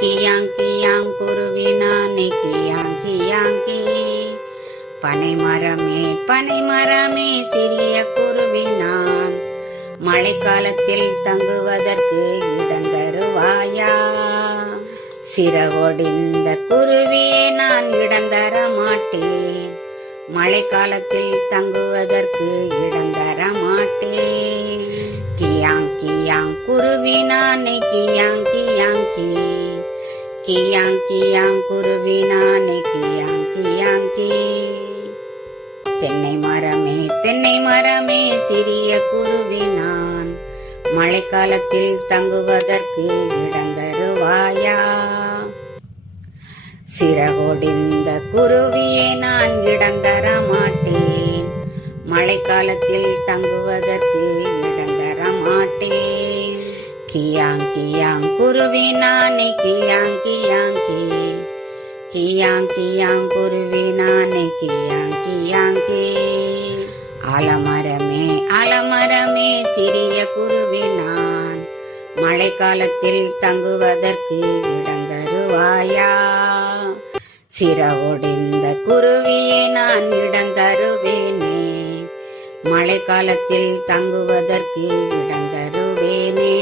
கியாங் கியாங் குருவினானே கியாங் கியாங்கி. பனைமரமே சிறிய குருவினான், மழைக்காலத்தில் தங்குவதற்கு இடம் தருவாயா? சிறகொடிந்த குருவியே நான் இடம் தர மாட்டேன், மழைக்காலத்தில் தங்குவதற்கு இடம் தர மாட்டேன். கியாங் கியாங் குருவினானே கியாங் கியாங்கி. கியாங் கியாங் குருவினானே கியாங் கியாங்கி. தென்னை மரமே சிறிய குருவினான், மழைக்காலத்தில் தங்குவதற்கு இடம் தருவாயா? சிறகொடிந்த குருவியே நான் இடம் தர மாட்டேன், மழைக்காலத்தில் தங்குவதற்கு இடம் தர மாட்டேன். கியாங் கியாங் குருவினானே கியாங் கியாங்கி. கியாங் கியாங் குருவினானே கியாங் கியாங்கி. ஆலமரமே சிறிய குருவினான், மழைக்காலத்தில் தங்குவதற்கு இடம் தருவாயா? சிறகொடிந்த குருவியே நான் இடம் தருவேனே, மழைக்காலத்தில் தங்குவதற்கு இடம் தருவேனே.